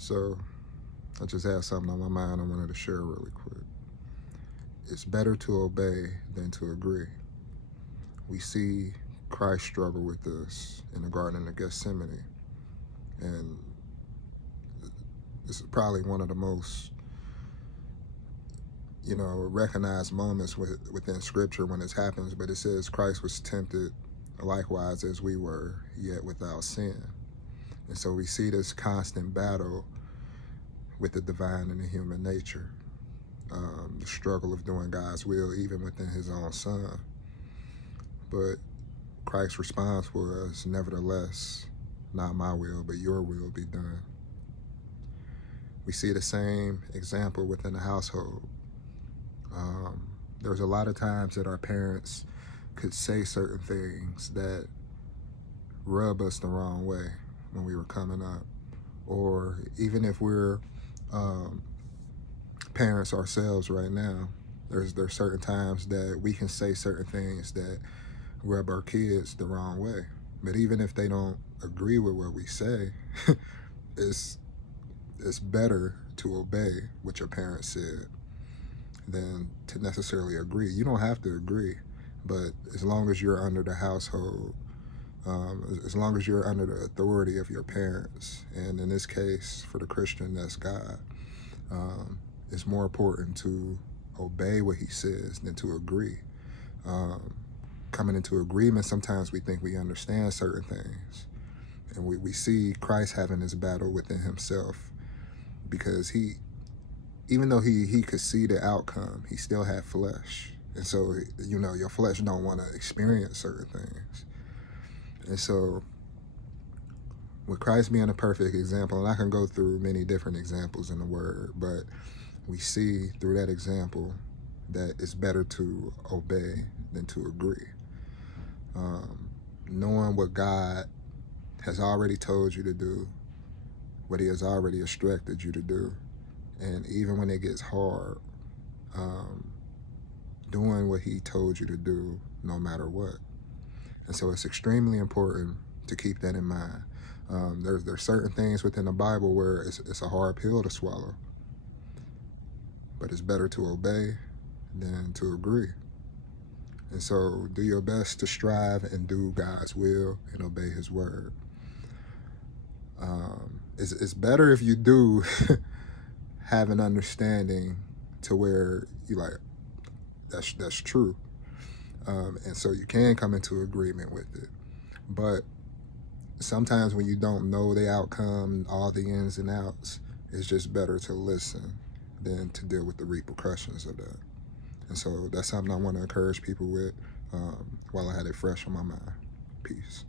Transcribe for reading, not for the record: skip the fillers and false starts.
So I just had something on my mind I wanted to share really quick. It's better to obey than to agree. We see Christ struggle with this in the Garden of Gethsemane, and this is probably one of the most, recognized moments within Scripture when this happens. But it says Christ was tempted likewise as we were, yet without sin. And so we see this constant battle with the divine and the human nature. The struggle of doing God's will even within his own son. But Christ's response was, nevertheless, not my will, but your will be done. We see the same example within the household. There's a lot of times that our parents could say certain things that rub us the wrong way when we were coming up. Or even if we're parents ourselves right now, there's certain times that we can say certain things that rub our kids the wrong way. But even if they don't agree with what we say, it's better to obey what your parents said than to necessarily agree. You don't have to agree, but as long as you're under the household, as long as you're under the authority of your parents, and in this case, for the Christian, that's God, it's more important to obey what he says than to agree. Coming into agreement, sometimes we think we understand certain things. And we see Christ having this battle within himself because even though he could see the outcome, he still had flesh. And so, your flesh don't want to experience certain things. And so, with Christ being a perfect example, and I can go through many different examples in the Word, but we see through that example that it's better to obey than to agree. Knowing what God has already told you to do, what he has already instructed you to do, and even when it gets hard, doing what he told you to do no matter what. And so it's extremely important to keep that in mind. There's certain things within the Bible where it's a hard pill to swallow, but it's better to obey than to agree. And so do your best to strive and do God's will and obey his word. It's better if you do have an understanding to where you like, that's true. And so you can come into agreement with it. But sometimes when you don't know the outcome, all the ins and outs, it's just better to listen than to deal with the repercussions of that. And so that's something I want to encourage people with while I had it fresh on my mind. Peace.